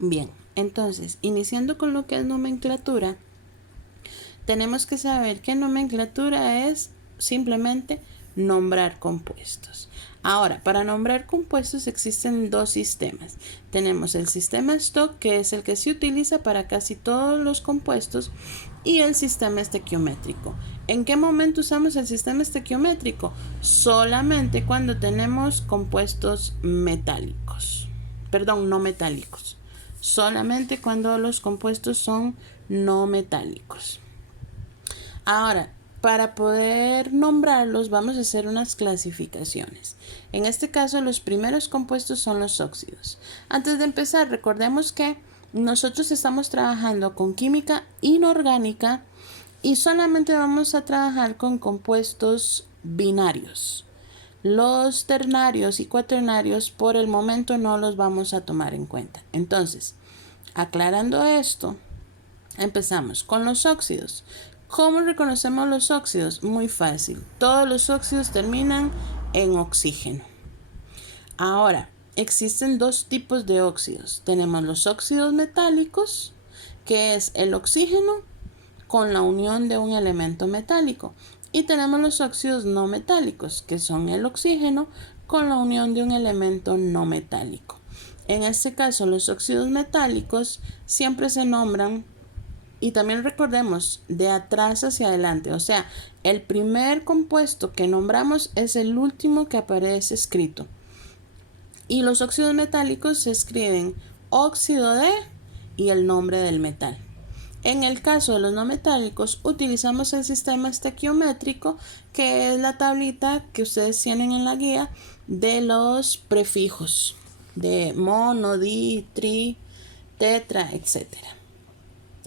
Bien, entonces, iniciando con lo que es nomenclatura, tenemos que saber que nomenclatura es simplemente nombrar compuestos. Ahora, para nombrar compuestos existen dos sistemas. Tenemos el sistema stock, que es el que se utiliza para casi todos los compuestos, y el sistema estequiométrico. ¿En qué momento usamos el sistema estequiométrico? Solamente cuando tenemos compuestos metálicos. Perdón, no metálicos. Solamente cuando los compuestos son no metálicos. Ahora, para poder nombrarlos vamos a hacer unas clasificaciones. En este caso, los primeros compuestos son los óxidos. Antes de empezar, recordemos que nosotros estamos trabajando con química inorgánica y solamente vamos a trabajar con compuestos binarios. Los ternarios y cuaternarios por el momento no los vamos a tomar en cuenta. Entonces, aclarando esto, empezamos con los óxidos. ¿Cómo reconocemos los óxidos? Muy fácil. Todos los óxidos terminan en oxígeno. Ahora, existen dos tipos de óxidos. Tenemos los óxidos metálicos, que es el oxígeno con la unión de un elemento metálico. Y tenemos los óxidos no metálicos, que son el oxígeno con la unión de un elemento no metálico. En este caso, los óxidos metálicos siempre se nombran, y también recordemos, de atrás hacia adelante. O sea, el primer compuesto que nombramos es el último que aparece escrito. Y los óxidos metálicos se escriben óxido de y el nombre del metal. En el caso de los no metálicos, utilizamos el sistema estequiométrico, que es la tablita que ustedes tienen en la guía de los prefijos de mono, di, tri, tetra, etc.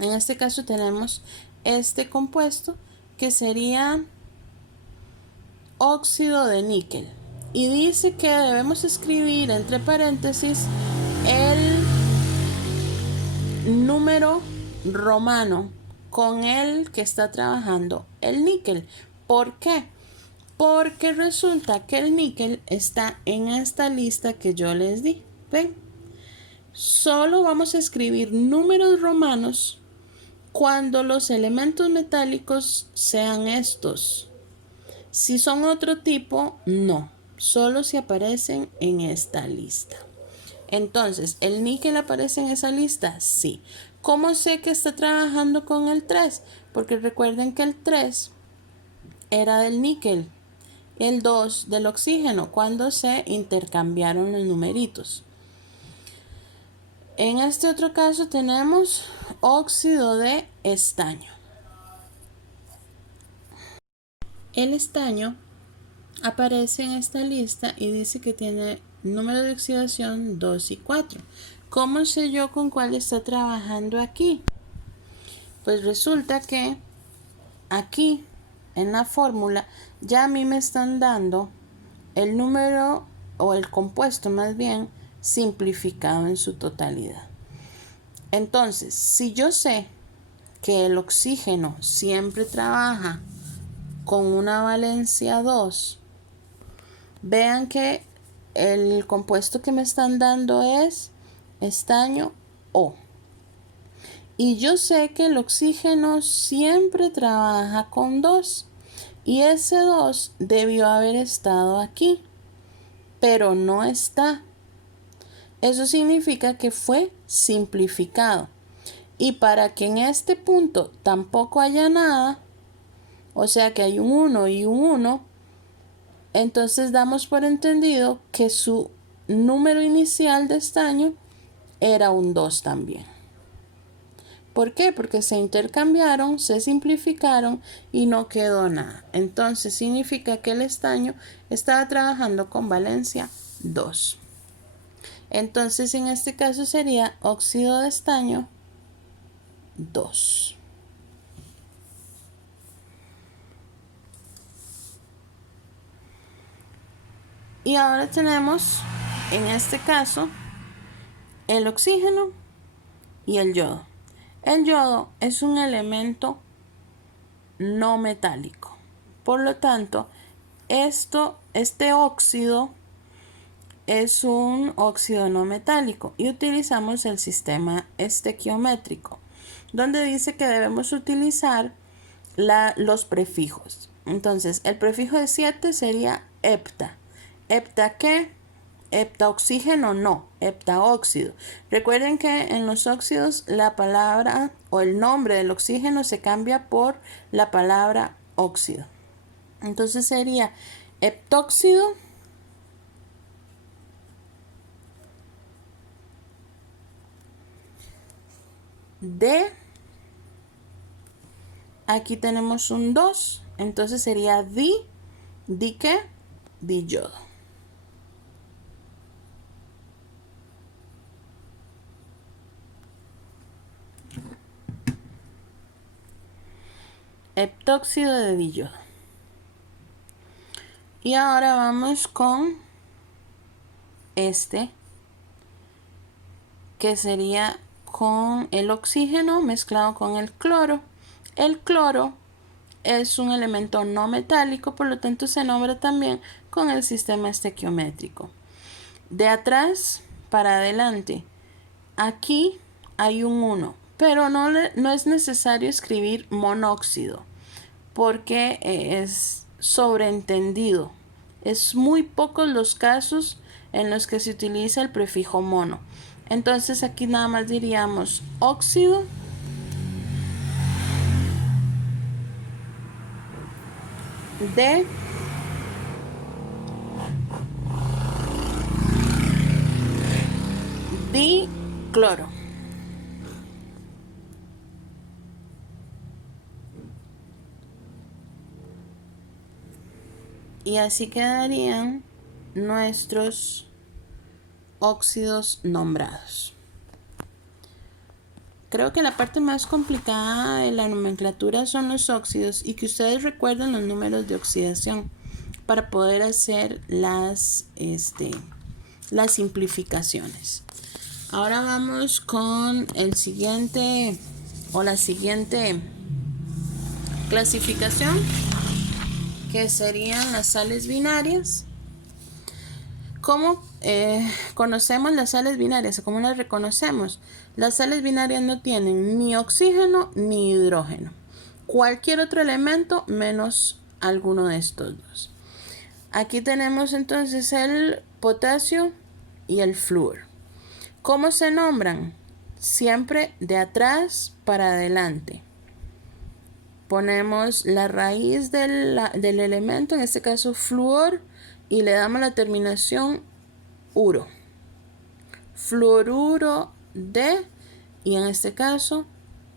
En este caso tenemos este compuesto que sería óxido de níquel. Y dice que debemos escribir entre paréntesis el número romano con el que está trabajando el níquel. ¿Por qué? Porque resulta que el níquel está en esta lista que yo les di. ¿Ven? Solo vamos a escribir números romanos cuando los elementos metálicos sean estos. Si son otro tipo, no. Solo si aparecen en esta lista. Entonces, ¿el níquel aparece en esa lista? Sí. ¿Cómo sé que está trabajando con el 3? Porque recuerden que el 3 era del níquel, el 2 del oxígeno, cuando se intercambiaron los numeritos. En este otro caso tenemos óxido de estaño. El estaño aparece en esta lista y dice que tiene número de oxidación 2 y 4. ¿Cómo sé yo con cuál está trabajando aquí? Pues resulta que aquí en la fórmula ya a mí me están dando el número o el compuesto más bien simplificado en su totalidad. Entonces, si yo sé que el oxígeno siempre trabaja con una valencia 2, vean que el compuesto que me están dando es estaño O. Y yo sé que el oxígeno siempre trabaja con 2. Y ese 2 debió haber estado aquí, pero no está. Eso significa que fue simplificado. Y para que en este punto tampoco haya nada, o sea que hay un 1 y un 1, entonces damos por entendido que su número inicial de estaño era un 2 también. ¿Por qué? Porque se intercambiaron, se simplificaron y no quedó nada. Entonces significa que el estaño estaba trabajando con valencia 2. Entonces en este caso sería óxido de estaño 2. Y ahora tenemos en este caso el oxígeno y el yodo. El yodo es un elemento no metálico. Por lo tanto, este óxido es un óxido no metálico y utilizamos el sistema estequiométrico, donde dice que debemos utilizar los prefijos. Entonces, el prefijo de 7 sería hepta. ¿Hepta qué? Heptaoxígeno no, heptaóxido. Recuerden que en los óxidos la palabra o el nombre del oxígeno se cambia por la palabra óxido. Entonces sería heptóxido de, aquí tenemos un 2, entonces sería di qué, diyodo. Heptóxido de diyodo. Y ahora vamos con este, que sería con el oxígeno mezclado con el cloro. El cloro es un elemento no metálico, por lo tanto se nombra también con el sistema estequiométrico. De atrás para adelante, aquí hay un 1, pero no es necesario escribir monóxido porque es sobreentendido. Es muy pocos los casos en los que se utiliza el prefijo mono. Entonces aquí nada más diríamos óxido de dicloro. Y así quedarían nuestros óxidos nombrados. Creo que la parte más complicada de la nomenclatura son los óxidos y que ustedes recuerden los números de oxidación para poder hacer las simplificaciones. Ahora vamos con el siguiente o la siguiente clasificación, que serían las sales binarias. ¿Cómo conocemos las sales binarias? ¿Cómo las reconocemos? Las sales binarias no tienen ni oxígeno ni hidrógeno. Cualquier otro elemento menos alguno de estos dos. Aquí tenemos entonces el potasio y el flúor. ¿Cómo se nombran? Siempre de atrás para adelante. Ponemos la raíz del elemento, en este caso flúor, y le damos la terminación uro. Fluoruro de, y en este caso,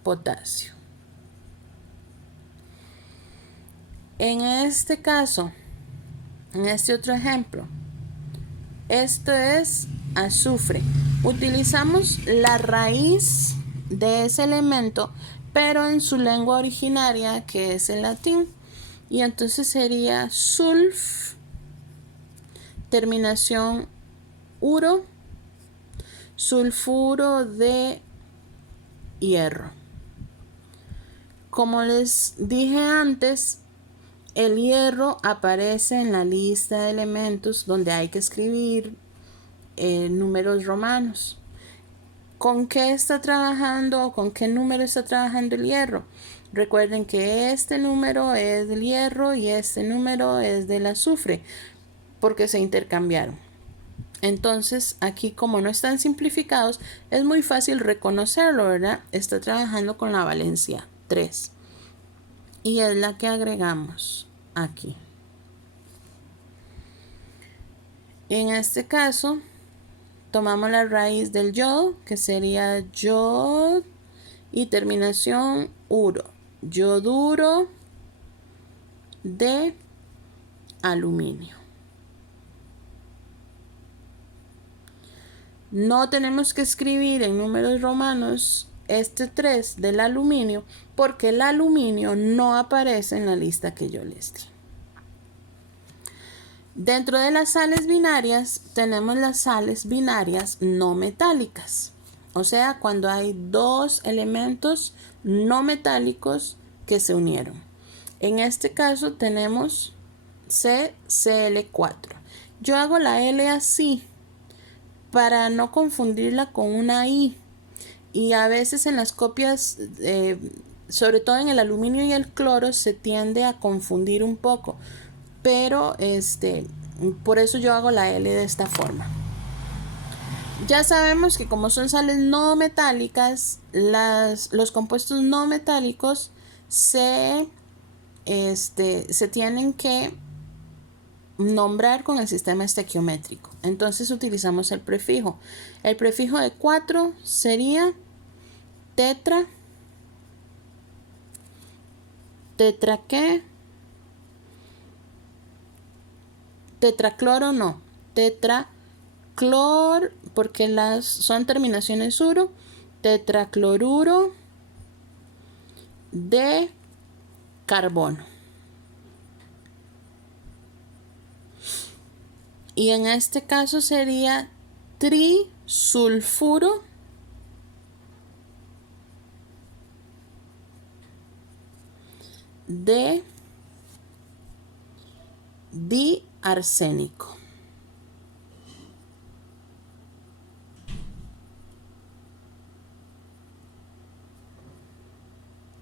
potasio. En este caso, en este otro ejemplo, esto es azufre. Utilizamos la raíz de ese elemento, pero en su lengua originaria, que es el latín. Y entonces sería sulf, terminación uro, sulfuro de hierro. Como les dije antes, el hierro aparece en la lista de elementos donde hay que escribir números romanos. ¿Con qué está trabajando o con qué número está trabajando el hierro? Recuerden que este número es del hierro y este número es del azufre, porque se intercambiaron. Entonces, aquí como no están simplificados, es muy fácil reconocerlo, ¿verdad? Está trabajando con la valencia 3. Y es la que agregamos aquí. En este caso, tomamos la raíz del yodo, que sería yod, y terminación uro. Yoduro de aluminio. No tenemos que escribir en números romanos este 3 del aluminio, porque el aluminio no aparece en la lista que yo les di. Dentro de las sales binarias tenemos las sales binarias no metálicas, o sea, cuando hay dos elementos no metálicos que se unieron. En este caso tenemos CCl4. Yo hago la L así para no confundirla con una I. Y a veces en las copias, sobre todo en el aluminio y el cloro, se tiende a confundir un poco. Pero por eso yo hago la L de esta forma. Ya sabemos que como son sales no metálicas, los compuestos no metálicos se tienen que nombrar con el sistema estequiométrico. Entonces utilizamos el prefijo. El prefijo de 4 sería tetra. ¿Tetra qué? Tetracloro no. Tetraclor, porque son terminaciones uro. Tetracloruro de carbono. Y en este caso sería trisulfuro de diarsénico.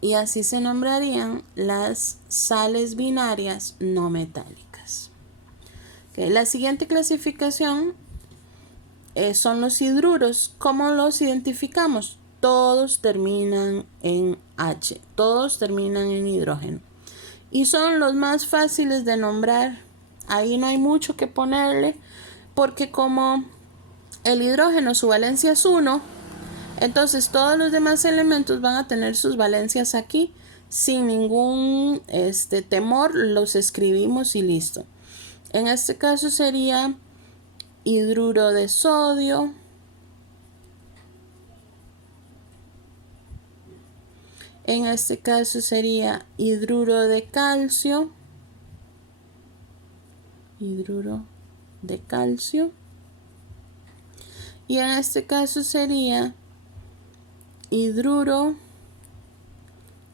Y así se nombrarían las sales binarias no metálicas. Okay, la siguiente clasificación son los hidruros. ¿Cómo los identificamos? Todos terminan en H, todos terminan en hidrógeno. Y son los más fáciles de nombrar. Ahí no hay mucho que ponerle, porque como el hidrógeno su valencia es 1, entonces todos los demás elementos van a tener sus valencias aquí. Sin ningún temor los escribimos y listo. En este caso sería hidruro de sodio, en este caso sería hidruro de calcio, y en este caso sería hidruro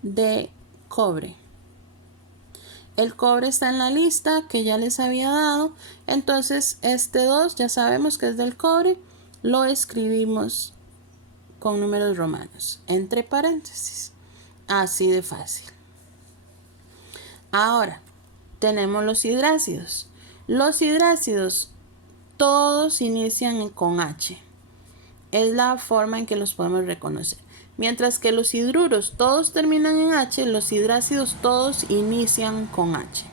de cobre. El cobre está en la lista que ya les había dado, entonces este 2 ya sabemos que es del cobre, lo escribimos con números romanos entre paréntesis, así de fácil. Ahora tenemos los hidrácidos. Los hidrácidos todos inician con H, es la forma en que los podemos reconocer. Mientras que los hidruros todos terminan en H, los hidrácidos todos inician con H.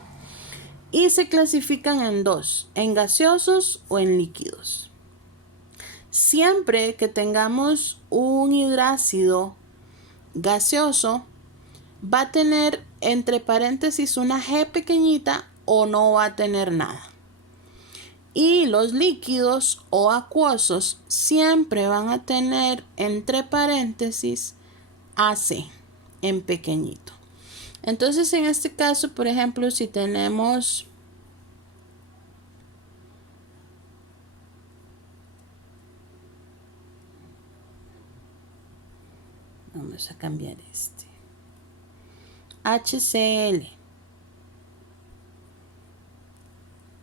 Y se clasifican en dos, en gaseosos o en líquidos. Siempre que tengamos un hidrácido gaseoso, va a tener entre paréntesis una G pequeñita o no va a tener nada. Y los líquidos o acuosos siempre van a tener entre paréntesis AC en pequeñito. Entonces en este caso, por ejemplo, si tenemos vamos a cambiar HCl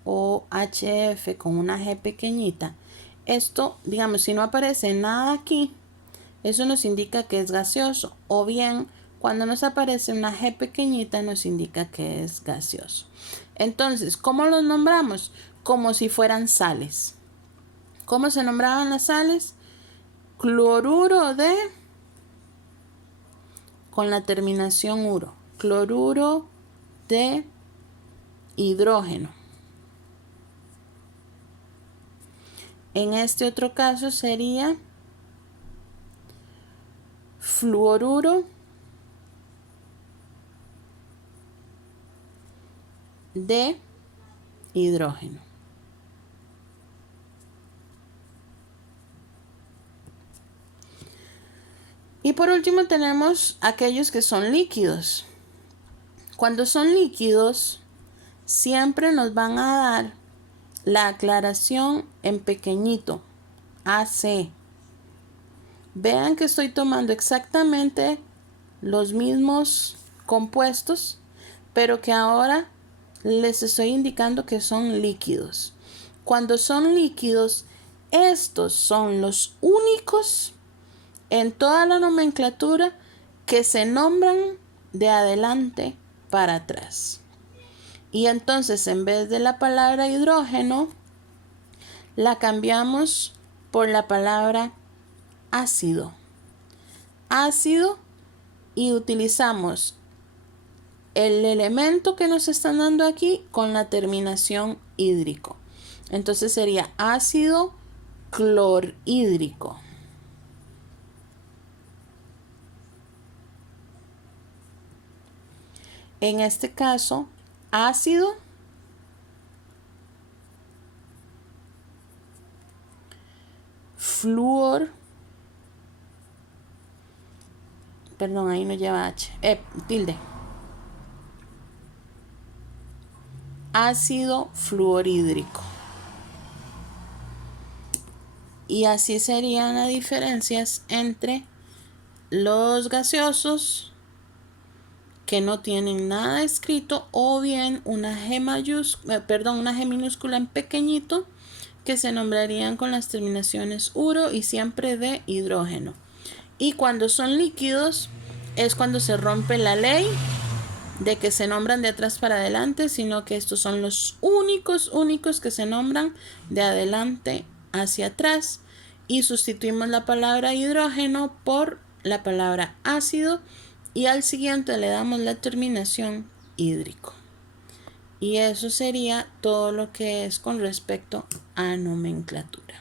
o HF con una G pequeñita, esto, digamos, si no aparece nada aquí, eso nos indica que es gaseoso, o bien cuando nos aparece una G pequeñita nos indica que es gaseoso. Entonces, ¿cómo los nombramos? Como si fueran sales. ¿Cómo se nombraban las sales? Cloruro de, con la terminación uro, cloruro de hidrógeno. En este otro caso sería fluoruro de hidrógeno. Y por último tenemos aquellos que son líquidos. Cuando son líquidos, siempre nos van a dar la aclaración en pequeñito, AC. Vean que estoy tomando exactamente los mismos compuestos, pero que ahora les estoy indicando que son líquidos. Cuando son líquidos, Estos son los únicos en toda la nomenclatura que se nombran de adelante para atrás. Y entonces en vez de la palabra hidrógeno, la cambiamos por la palabra ácido. Ácido, y utilizamos el elemento que nos están dando aquí con la terminación hídrico. Entonces sería ácido clorhídrico. En este caso, ácido flúor, perdón, ahí no lleva H, tilde. Ácido fluorhídrico. Y así serían las diferencias entre los gaseosos que no tienen nada escrito, o bien una G minúscula en pequeñito, que se nombrarían con las terminaciones uro y siempre de hidrógeno. Y cuando son líquidos es cuando se rompe la ley de que se nombran de atrás para adelante, sino que estos son los únicos que se nombran de adelante hacia atrás, y sustituimos la palabra hidrógeno por la palabra ácido, y al siguiente le damos la terminación hídrico. Y eso sería todo lo que es con respecto a nomenclatura.